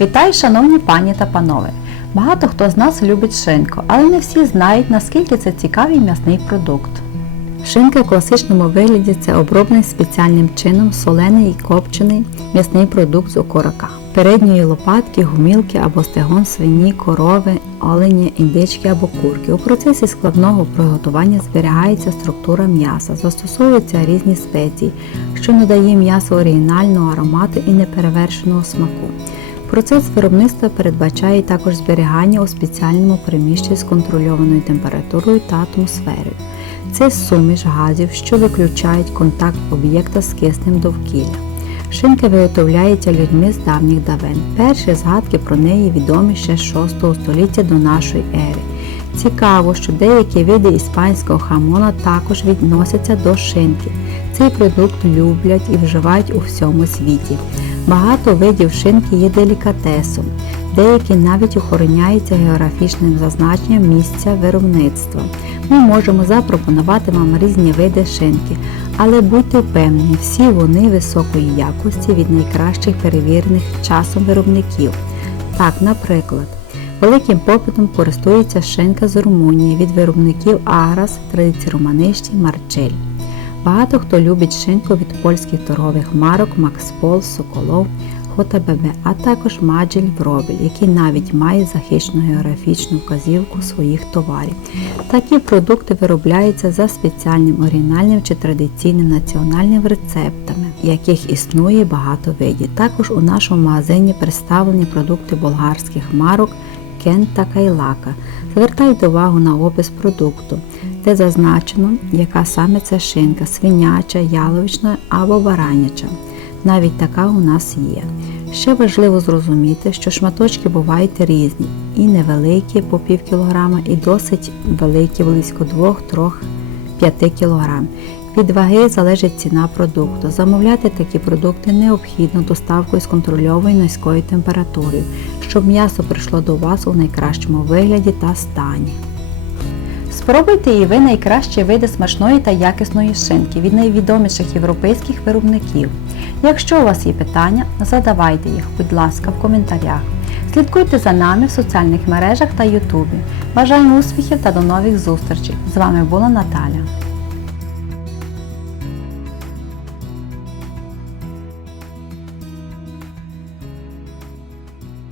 Вітаю, шановні пані та панове! Багато хто з нас любить шинку, але не всі знають, наскільки це цікавий м'ясний продукт. Шинка в класичному вигляді це оброблений спеціальним чином солений і копчений м'ясний продукт з окорока. Передньої лопатки, гумілки або стегон свині, корови, олені, індички або курки. У процесі складного приготування зберігається структура м'яса, застосовуються різні спеції, що надає м'ясу оригінального аромату і неперевершеного смаку. Процес виробництва передбачає також зберігання у спеціальному приміщенні з контрольованою температурою та атмосферою. Це суміш газів, що виключають контакт об'єкта з киснем довкілля. Шинка виготовляється людьми з давніх давен. Перші згадки про неї відомі ще з 6 століття до нашої ери. Цікаво, що деякі види іспанського хамона також відносяться до шинки. Цей продукт люблять і вживають у всьому світі. Багато видів шинки є делікатесом, деякі навіть охороняються географічним зазначенням місця виробництва. Ми можемо запропонувати вам різні види шинки, але будьте впевнені, всі вони високої якості від найкращих перевірених часом виробників. Так, наприклад, великим попитом користується шинка з Румунії від виробників Аграс, традиції Романишті, Марчель. Багато хто любить шинку від польських торгових марок Макспол, Соколов, ХТББ, а також Маджель Вробель, який навіть має захищену географічну вказівку своїх товарів. Такі продукти виробляються за спеціальним оригінальним чи традиційним національним рецептами, яких існує багато видів. Також у нашому магазині представлені продукти болгарських марок Кен та Кайлака. Звертайте увагу на опис продукту, де зазначено, яка саме це шинка свиняча, яловична або бараняча. Навіть така у нас є. Ще важливо зрозуміти, що шматочки бувають різні, і невеликі по пів кілограма, і досить великі близько 2-3-5 кг. Від ваги залежить ціна продукту. Замовляти такі продукти необхідно доставкою з контрольованою низькою температурою, щоб м'ясо прийшло до вас у найкращому вигляді та стані. Спробуйте і ви найкращі види смачної та якісної шинки від найвідоміших європейських виробників. Якщо у вас є питання, задавайте їх, будь ласка, в коментарях. Слідкуйте за нами в соціальних мережах та Ютубі. Бажаємо успіхів та до нових зустрічей! З вами була Наталя.